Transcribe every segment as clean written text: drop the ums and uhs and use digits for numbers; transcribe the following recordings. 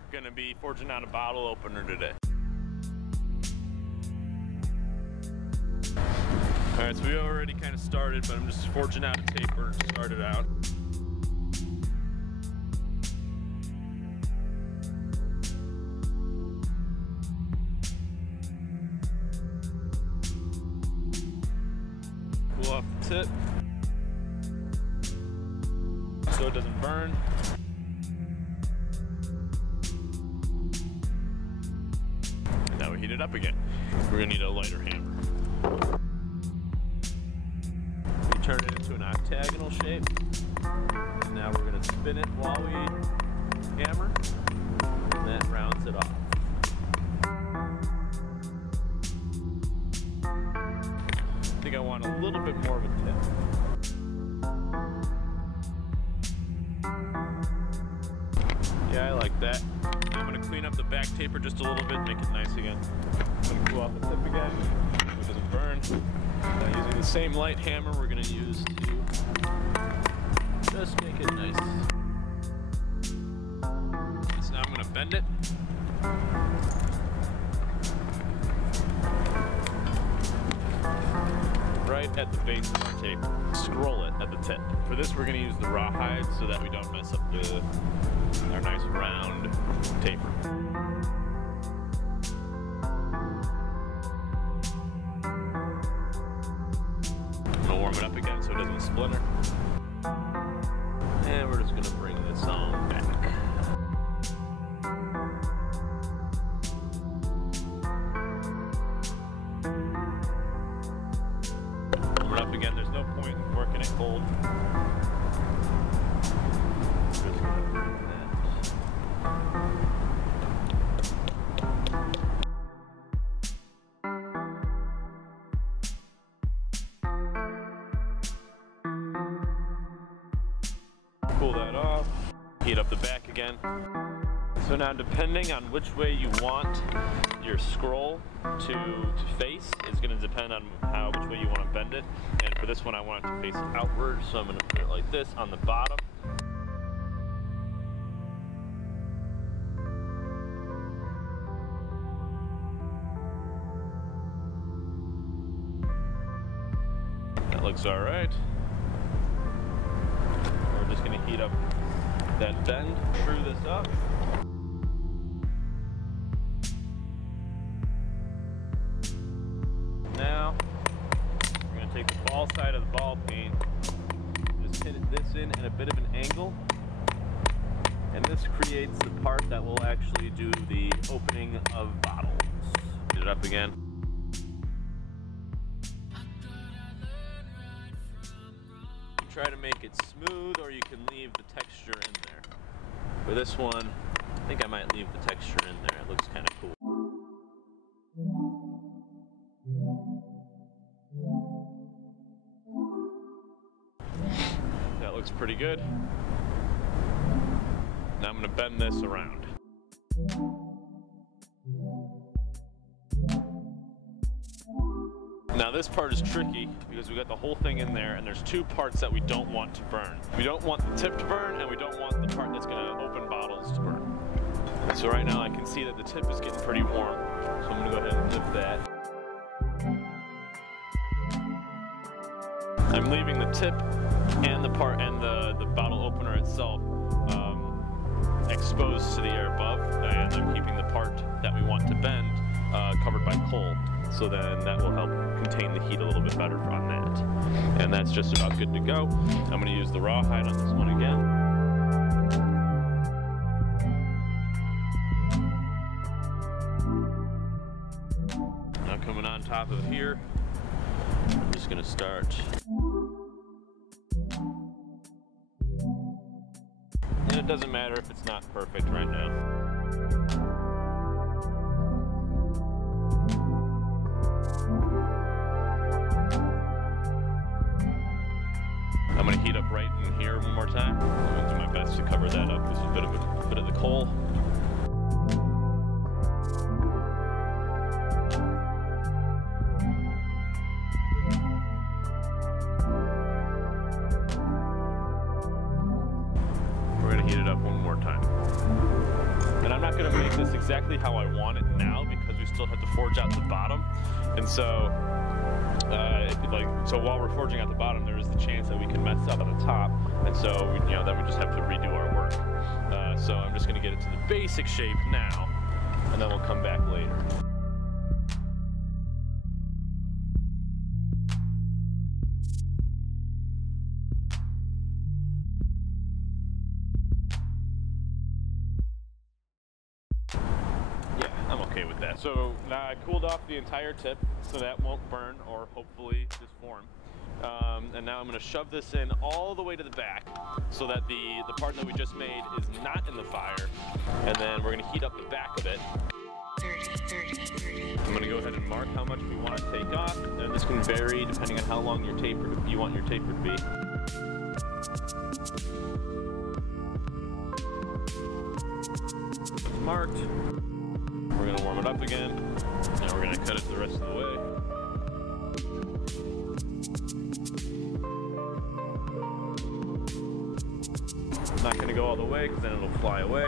hammer. Gonna be forging out a bottle opener today. All right, so we already kind of started, but I'm just forging out a taper to start it out. Pull off the tip so it doesn't burn. And now we heat it up again. We're gonna need a lighter hammer. We turn it into an octagonal shape. And now we're gonna spin it while we hammer, and that rounds it off. I think I want a little bit more of a tip. Yeah, I like that. I'm gonna clean up the back taper just a little bit, make it nice again. I'm gonna cool off the tip again so it doesn't burn. Now using the same light hammer we're gonna use to just make it nice. So now I'm gonna bend it. Right at the base of our taper. Scroll it at the tip. For this we're gonna use the rawhide so that we don't mess up our nice round taper. I'm gonna warm it up again so it doesn't splinter. And we're just gonna bring this on back. Up again, there's no point in working it cold. Just gonna bring that. Pull that off. Heat up the back again. So now, depending on which way you want your scroll to face is going to depend on which way you want to bend it. And for this one I want it to face outward, so I'm going to put it like this on the bottom. That looks alright. We're just going to heat up that bend, screw this up. Now, we're going to take the ball side of the ball peen, just hit this in a bit of an angle, and this creates the part that will actually do the opening of bottles. Get it up again. Try to make it smooth, or you can leave the texture in there. For this one, I think I might leave the texture in there. It looks kind of cool. That looks pretty good. Now I'm going to bend this around. Now this part is tricky because we got the whole thing in there and there's two parts that we don't want to burn. We don't want the tip to burn and we don't want the part that's going to open bottles to burn. And so right now I can see that the tip is getting pretty warm. So I'm going to go ahead and lift that. I'm leaving the tip and the part and the bottle opener itself exposed to the air above, and I'm keeping the part that we want to bend covered by coal. So then that will help contain the heat a little bit better on that. And that's just about good to go. I'm going to use the rawhide on this one again. Now coming on top of here, I'm just going to start. And it doesn't matter if it's not perfect right now. I'm going to heat up right in here one more time. I'm going to do my best to cover that up. This is a bit of the coal. We're going to heat it up one more time. And I'm not this exactly how I want it now because we still have to forge out the bottom. And so, so while we're forging out the bottom, there is the chance that we can mess up at the top. And so, then we just have to redo our work. So I'm just gonna get it to the basic shape now, and then we'll come back later. With that. So now I cooled off the entire tip so that won't burn or hopefully disform. And now I'm going to shove this in all the way to the back so that the part that we just made is not in the fire. And then we're going to heat up the back of it. I'm going to go ahead and mark how much we want to take off. And this can vary depending on how long you want your taper to be. It's marked. We're going to warm it up again, and we're going to cut it the rest of the way. Not going to go all the way because then it'll fly away.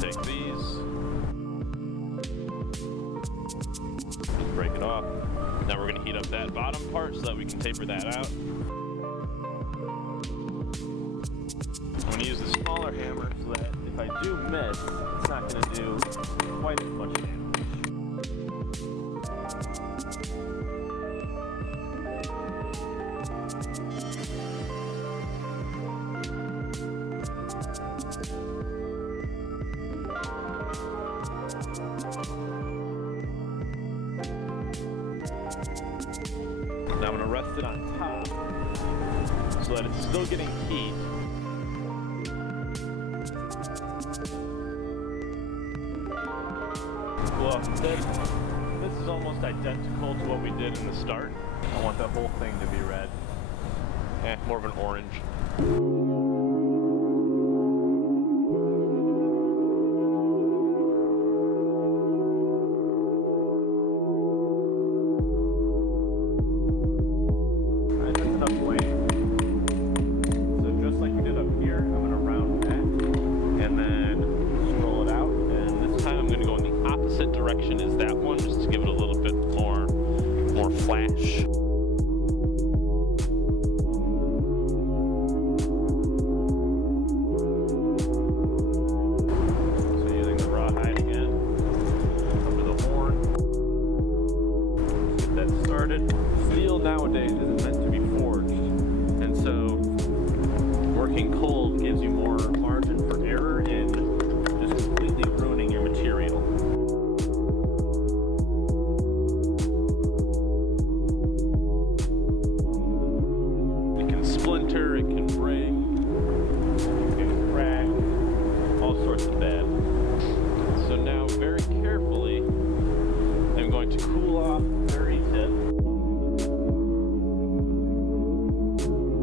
Take these. Just break it off. Now we're going to heat up that bottom part so that we can taper that out. I'm going to use the smaller hammer so that if I do miss, it's not going to do quite as much damage. Now I'm going to rest it on top so that it's still getting heat. Well, this is almost identical to what we did in the start. I want the whole thing to be red. More of an orange. Alright, that's enough weight. So just like we did up here, I'm going to round that and then scroll it out. And this time I'm going to go in the opposite direction as that one, just to give it a little bit more flash. So using the rawhide again, over the horn, get that started. Steel nowadays isn't meant to be forged, and so working cold gives you more margin for error in just completely ruining your material. Splinter, it can break, it can crack, all sorts of bad. So now very carefully, I'm going to cool off the very tip.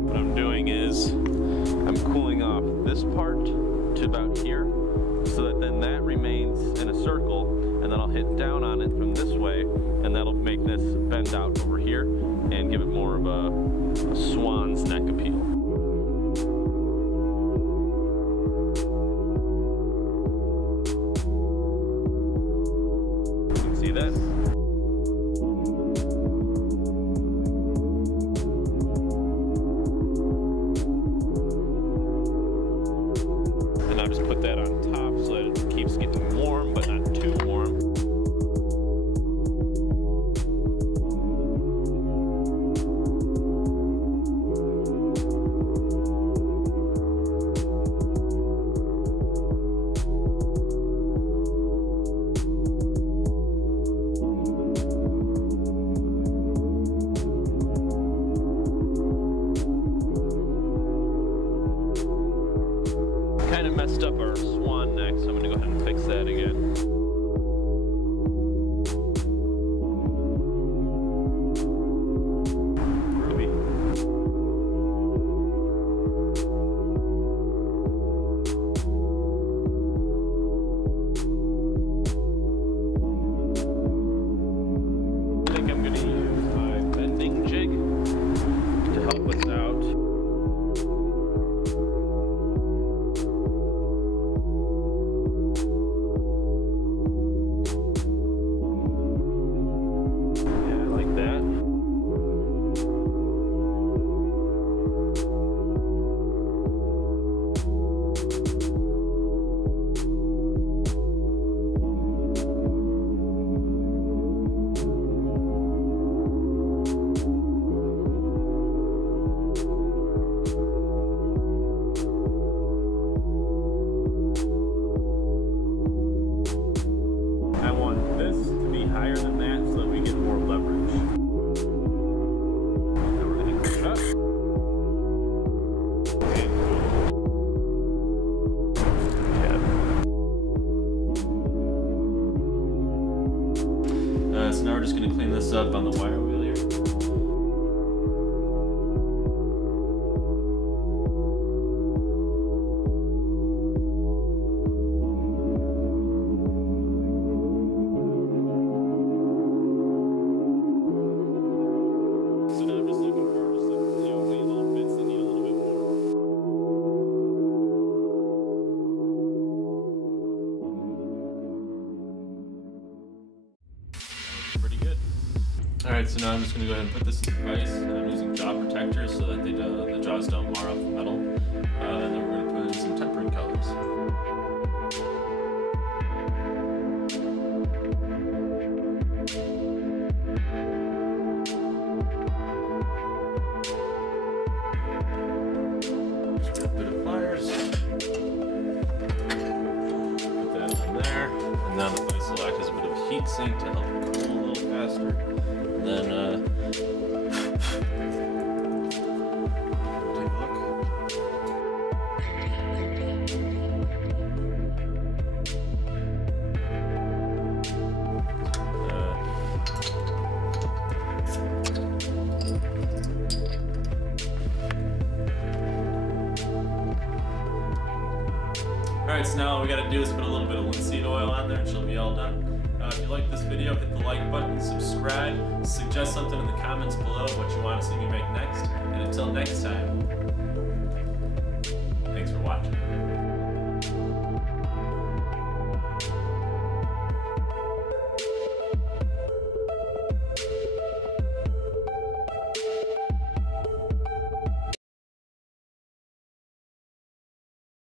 What I'm doing is I'm cooling off this part to about here so that then that remains in a circle, and then I'll hit down on it from this way, and that'll make this bend out over here and give it more of a swan's neck appeal. You can see that? And I'll just put that on top so that it keeps getting warm, but not too warm. Alright, so now we're just going to clean this up on the wire wheel here. So now I'm just looking for just any little bits that need a little bit more. Pretty good. Alright, so now I'm just going to go ahead and put this in the vise. I'm using jaw protectors so that the jaws don't mar off the metal. And then we're going to put in some tempering colors. Just a bit of pliers. Put that in there. And now the vise will act as a bit of a heat sink to help it cool a little faster. And then, take a look. Alright, so now all we gotta do is put a little bit of linseed oil on there and she'll be all done. If you like this video, hit the like button, subscribe, suggest something in the comments below what you want to see me make next, and until next time.